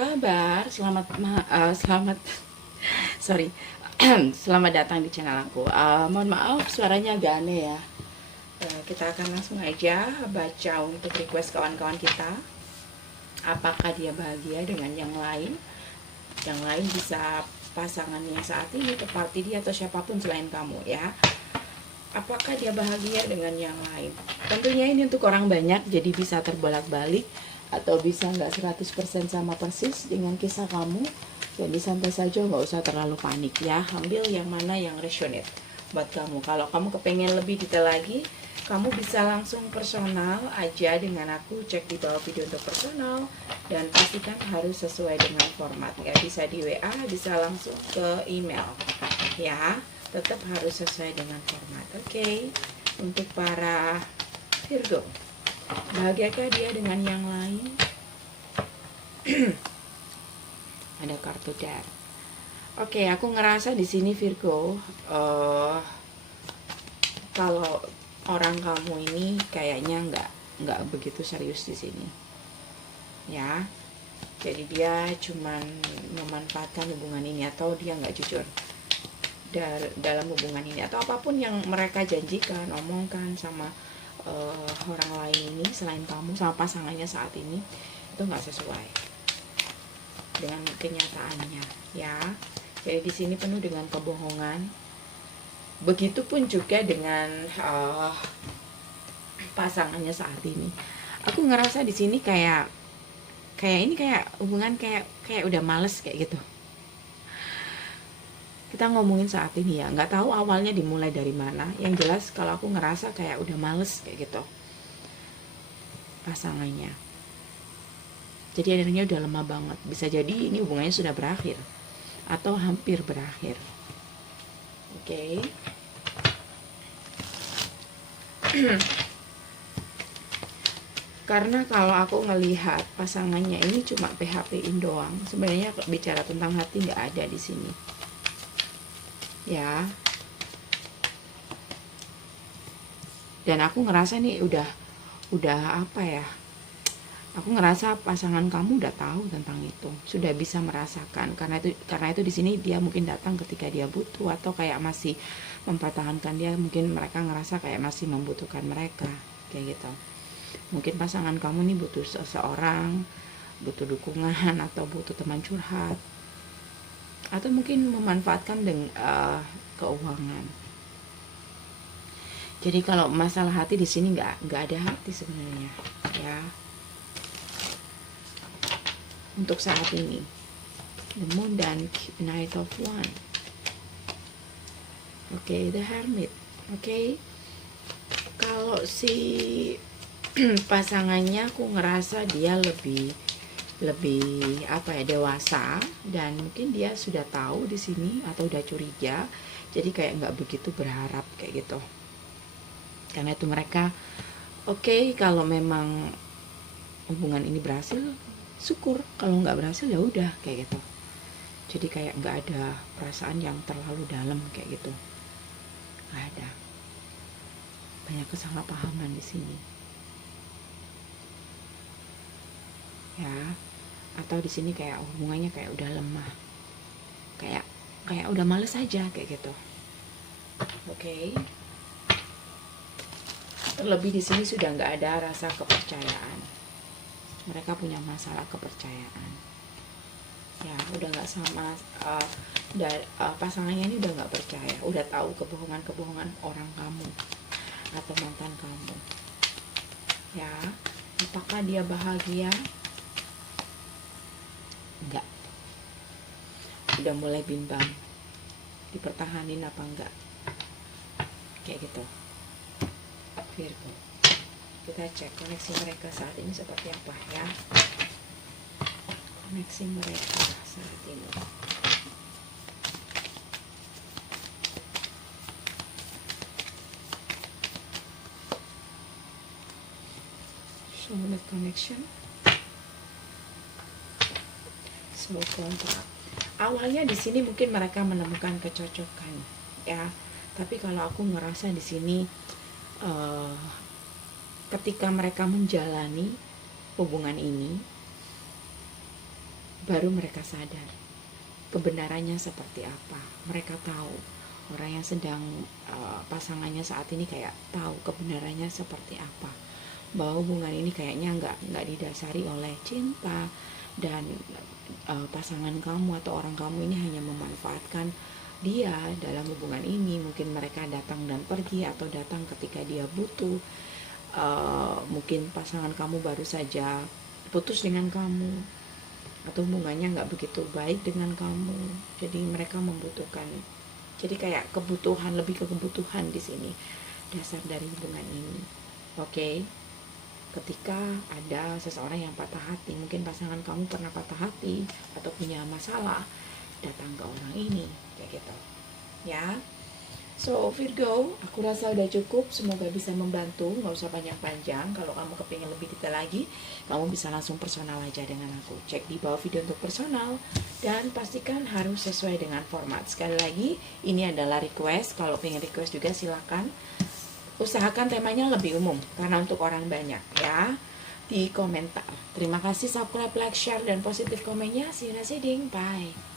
kabar? Selamat sorry. Selamat datang di channel aku. Mohon maaf suaranya agak aneh ya. Kita akan langsung aja baca untuk request kawan-kawan kita. Apakah dia bahagia dengan yang lain? Yang lain bisa pasangannya saat ini, seperti dia atau siapapun selain kamu ya. Apakah dia bahagia dengan yang lain? Tentunya ini untuk orang banyak, jadi bisa terbolak-balik atau bisa nggak 100% sama persis dengan kisah kamu. Jadi santai saja, nggak usah terlalu panik ya. Ambil yang mana yang resonate buat kamu. Kalau kamu kepengen lebih detail lagi, kamu bisa langsung personal aja dengan aku. Cek di bawah video untuk personal, dan pastikan harus sesuai dengan format ya. Bisa di WA, bisa langsung ke email ya. Tetap harus sesuai dengan format. Oke. Untuk para Virgo, bahagiakah dia dengan yang lain? Ada kartu dar. Oke, aku ngerasa di sini Virgo, kalau orang kamu ini kayaknya nggak begitu serius di sini, ya. Jadi dia cuman memanfaatkan hubungan ini, atau dia nggak jujur dalam hubungan ini, atau apapun yang mereka janjikan, omongkan sama orang lain ini selain kamu, sama pasangannya saat ini, itu nggak sesuai dengan kenyataannya ya. Jadi di sini penuh dengan kebohongan. Begitupun juga dengan pasangannya saat ini. Aku ngerasa di sini kayak hubungan kayak udah males kayak gitu. Kita ngomongin saat ini ya, nggak tahu awalnya dimulai dari mana. Yang jelas kalau aku ngerasa kayak udah males kayak gitu pasangannya. Jadi energinya udah lemah banget. Bisa jadi ini hubungannya sudah berakhir atau hampir berakhir. Oke. Karena kalau aku ngelihat pasangannya ini cuma PHP-in doang. Sebenarnya bicara tentang hati nggak ada di sini. Ya. Dan aku ngerasa nih udah apa ya? Aku ngerasa pasangan kamu udah tahu tentang itu, sudah bisa merasakan. Karena itu di sini dia mungkin datang ketika dia butuh, atau kayak masih mempertahankan dia. Mungkin mereka ngerasa kayak masih membutuhkan mereka, kayak gitu. Mungkin pasangan kamu nih butuh seseorang, butuh dukungan, atau butuh teman curhat, atau mungkin memanfaatkan dengan keuangan. Jadi kalau masalah hati di sini nggak ada hati sebenarnya, ya. Untuk saat ini, the Moon dan Knight of Wands. Oke, the Hermit. Oke. Kalau si pasangannya, aku ngerasa dia lebih apa ya, dewasa, dan mungkin dia sudah tahu di sini atau udah curiga, jadi kayak nggak begitu berharap kayak gitu. Karena itu mereka oke, kalau memang hubungan ini berhasil, syukur. Kalau nggak berhasil ya udah kayak gitu. Jadi kayak nggak ada perasaan yang terlalu dalam kayak gitu, nggak ada. Banyak kesalahpahaman di sini, ya. Atau di sini kayak hubungannya kayak udah lemah, kayak udah males aja kayak gitu. Oke. Terlebih di sini sudah nggak ada rasa kepercayaan. Mereka punya masalah kepercayaan. Ya, udah nggak sama pasangannya ini udah nggak percaya, udah tahu kebohongan orang kamu atau mantan kamu. Ya, apakah dia bahagia? Enggak. Udah mulai bimbang, dipertahanin apa enggak, kayak gitu. Virgo, kita cek koneksi mereka saat ini seperti apa ya. Koneksi mereka saat ini. Soulmate connection. Soul contract. Awalnya di sini mungkin mereka menemukan kecocokan, ya. Tapi kalau aku ngerasa di sini ketika mereka menjalani hubungan ini baru mereka sadar kebenarannya seperti apa. Mereka tahu orang yang sedang pasangannya saat ini kayak tahu kebenarannya seperti apa, bahwa hubungan ini kayaknya nggak didasari oleh cinta, dan pasangan kamu atau orang kamu ini hanya memanfaatkan dia dalam hubungan ini. Mungkin mereka datang dan pergi, atau datang ketika dia butuh. Mungkin pasangan kamu baru saja putus dengan kamu, atau hubungannya nggak begitu baik dengan kamu, jadi mereka membutuhkan. Jadi kayak kebutuhan, lebih ke kebutuhan di sini dasar dari hubungan ini. Oke. Ketika ada seseorang yang patah hati, mungkin pasangan kamu pernah patah hati atau punya masalah, datang ke orang ini kayak gitu ya. So Virgo, aku rasa udah cukup, semoga bisa membantu, nggak usah panjang-panjang. Kalau kamu kepingin lebih detail lagi, kamu bisa langsung personal aja dengan aku. Cek di bawah video untuk personal, dan pastikan harus sesuai dengan format. Sekali lagi, ini adalah request, kalau pengen request juga silakan. Usahakan temanya lebih umum, karena untuk orang banyak ya, di komentar. Terima kasih, subscribe, like, share, dan positif komennya. See you next video, bye.